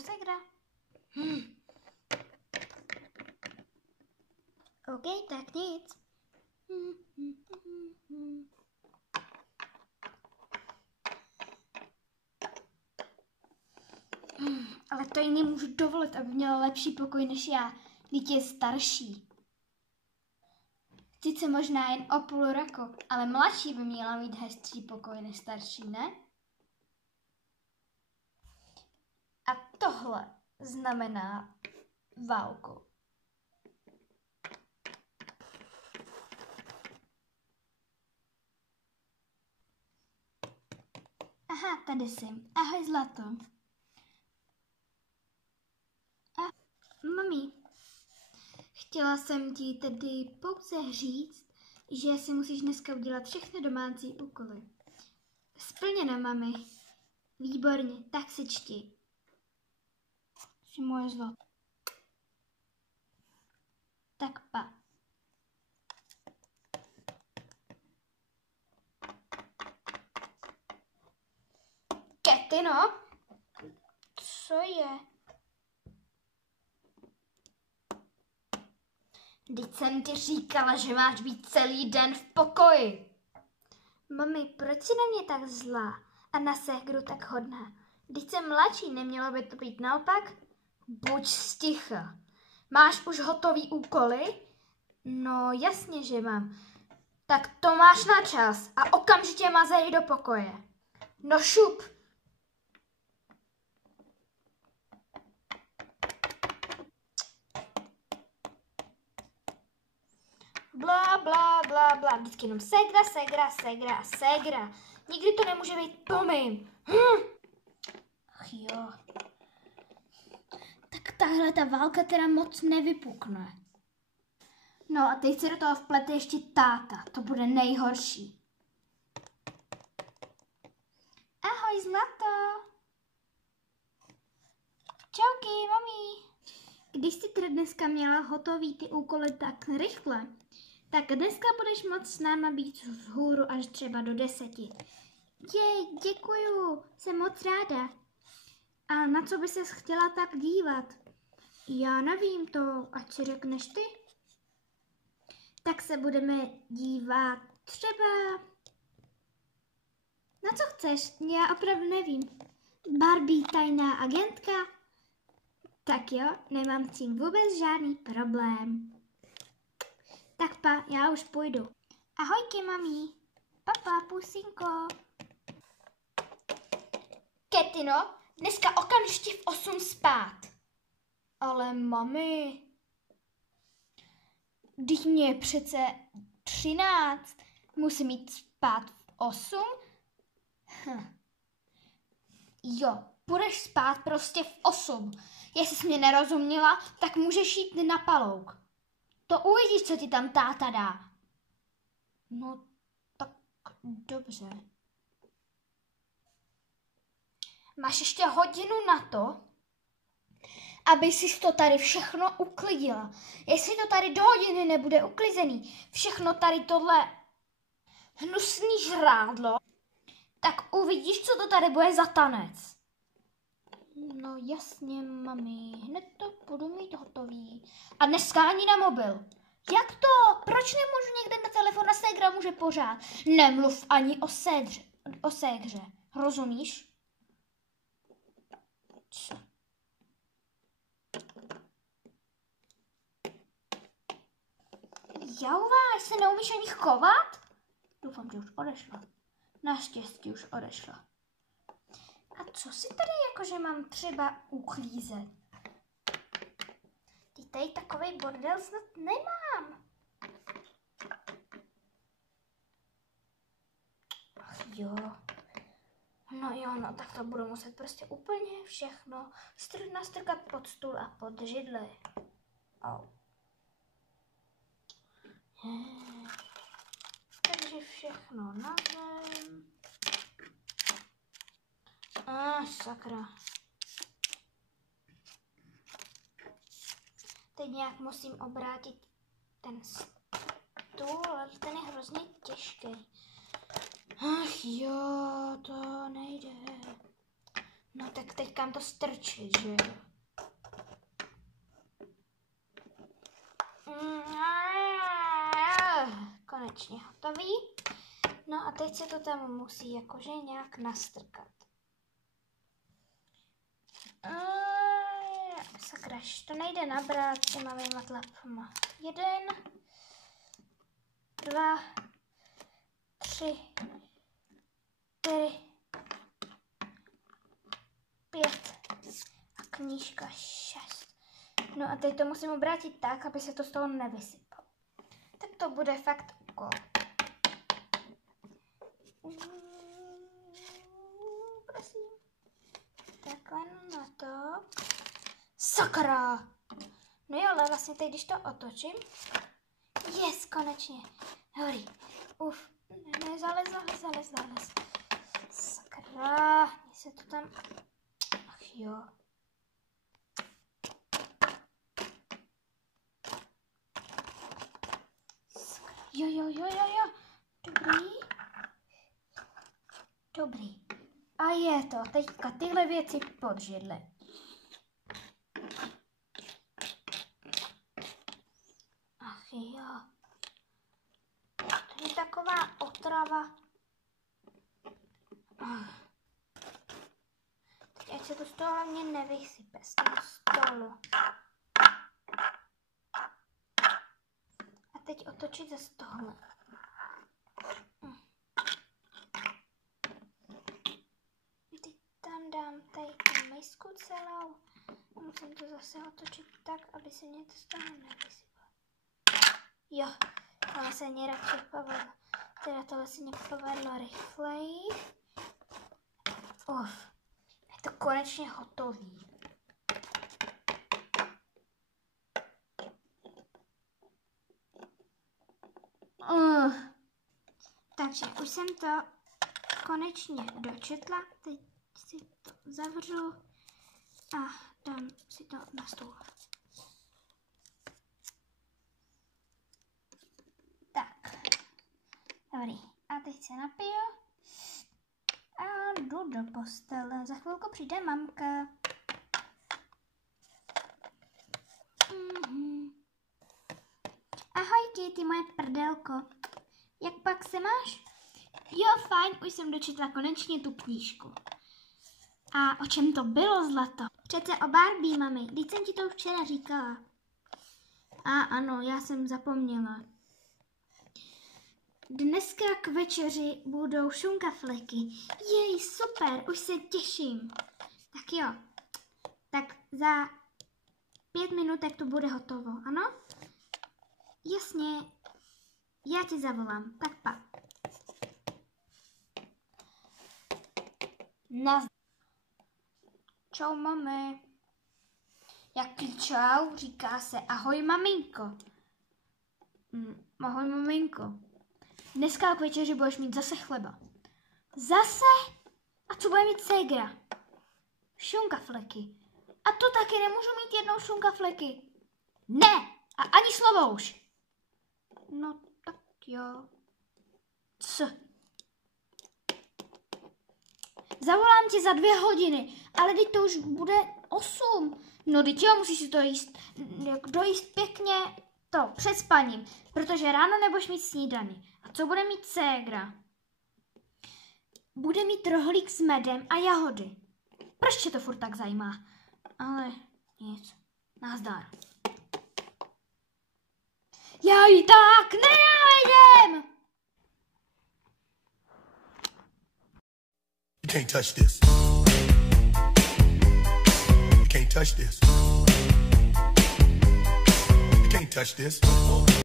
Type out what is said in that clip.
segra. OK, tak nic. Ale to jí nemůžu dovolit, aby měla lepší pokoj než já. Vždyť je starší. Sice možná jen o půl roku, ale mladší by měla mít hezčí pokoj než starší, ne? A tohle znamená válku. Aha, tady jsem. Ahoj, zlato. Mami, chtěla jsem ti tedy pouze říct, že si musíš dneska udělat všechny domácí úkoly. Splněno, mami. Výborně, tak si čti. Jsi moje zlato. Tak pa. Ketino? Co je? Vždyť jsem ti říkala, že máš být celý den v pokoji. Mami, proč jsi na mě tak zlá a na ségru tak hodná? Vždyť jsem mladší, nemělo by to být naopak? Buď sticha. Máš už hotový úkoly? No jasně, že mám. Tak to máš na čas a okamžitě mazej do pokoje. No šup. Bla, bla, bla, bla. Vždycky jenom ségra, ségra, ségra a ségra. Nikdy to nemůže být po mým. Ach jo. Tak tahle ta válka teda moc nevypukne. No a teď se do toho vplete ještě táta. To bude nejhorší. Ahoj, zlato. Čauky, mami. Když jsi teda dneska měla hotový ty úkoly tak rychle, tak dneska budeš moct s náma být vzhůru až třeba do 10. Jej, děkuju, jsem moc ráda. A na co by ses chtěla tak dívat? Já nevím to, ať si řekneš ty. Tak se budeme dívat třeba... Na co chceš? Já opravdu nevím. Barbie tajná agentka? Tak jo, nemám s tím vůbec žádný problém. Tak pa, já už půjdu. Ahojky, mami. Papa, pusinko. Ketino, dneska okamžitě v 8 spát. Ale mami, když mě je přece 13, musím jít spát v 8? Jo, budeš spát prostě v 8. Jestli jsi mě nerozuměla, tak můžeš jít na palouk. To uvidíš, co ti tam táta dá. No, tak dobře. Máš ještě hodinu na to, aby si to tady všechno uklidila. Jestli to tady do hodiny nebude uklizený, všechno tady tohle hnusný žrádlo, tak uvidíš, co to tady bude za tanec. No jasně, mami, hned to budu mít hotový. A dneska ani na mobil. Jak to? Proč nemůžu někde na telefon a ségra může pořád? Nemluv ani o ségře. Rozumíš? Co? Jauvá, se neumíš ani chovat? Doufám, že už odešla. Naštěstí už odešla. A co si tady jakože mám třeba uklízet? Ty tady takovej bordel snad nemám. Ach jo. No jo, no tak to budu muset prostě úplně všechno nastrkat pod stůl a pod židli. Au. Takže všechno na zem. Sakra. Teď nějak musím obrátit ten stůl, ale ten je hrozně těžký. Ach jo, to nejde. No tak teď kam to strčit, že jo? Konečně hotový. No a teď se to tam musí jakože nějak nastrkat. Sakraž, to nejde nabrat těma mýma tlapama. 1, 2, 3, 4, 5 a knížka 6. No a teď to musím obrátit tak, aby se to z toho nevysypalo. Tak to bude fakt úkol. Prosím. Takhle na to. Sakra! No jo, ale vlastně teď, když to otočím. Yes, konečně. Dobrý. Uf. Ne, zalez. Sakra. Mně se to tam... Ach jo. Sakra. Jo. Dobrý. A je to. Teďka tyhle věci pod židle. Ach jo. To je taková otrava. Teď ať se to z toho hlavně nevysype z toho stolu. A teď otočit zase tohle. Teď tam dám tady tu misku celou. A musím to zase otočit tak, aby se mě to z toho nevysypalo. Jo, tohle se mě radši povedlo. Teda tohle se mě povedlo rychleji. Uf, je to konečně hotový. Takže už jsem to konečně dočetla. Teď si to zavřu a dám si to na stůl. Tak, dobrý. A teď se napiju a jdu do postele. Za chvilku přijde mamka. Ahoj, Kitty, moje prdelko. Jak pak se máš? Jo, fajn, už jsem dočetla konečně tu knížku. A o čem to bylo, zlato? Přece o Barbie, mami. Vždyť jsem ti to včera říkala. A ano, já jsem zapomněla. Dneska k večeři budou šunkafleky. Jej, super, už se těším. Tak jo, tak za 5 minutek to bude hotovo, ano? Jasně, já ti zavolám, tak pa. Čau, mami. Jaký čau? Říká se ahoj, maminko. Ahoj, maminko. Dneska k večeři budeš mít zase chleba. Zase? A co bude mít ségra? Šunkafleky. A to taky nemůžu mít jednou šunkafleky. Ne! A ani slovo už. No tak jo. Co? Zavolám ti za 2 hodiny, ale teď to už bude 8. No teď jo, musíš si to jíst, dojíst pěkně to, před spaním, protože ráno nebudeš mít snídani. A co bude mít ségra? Bude mít rohlík s medem a jahody. Proč tě to furt tak zajímá? Ale nic. Nazdar. Já ji tak nenávidím! You can't touch this. You can't touch this. You can't touch this.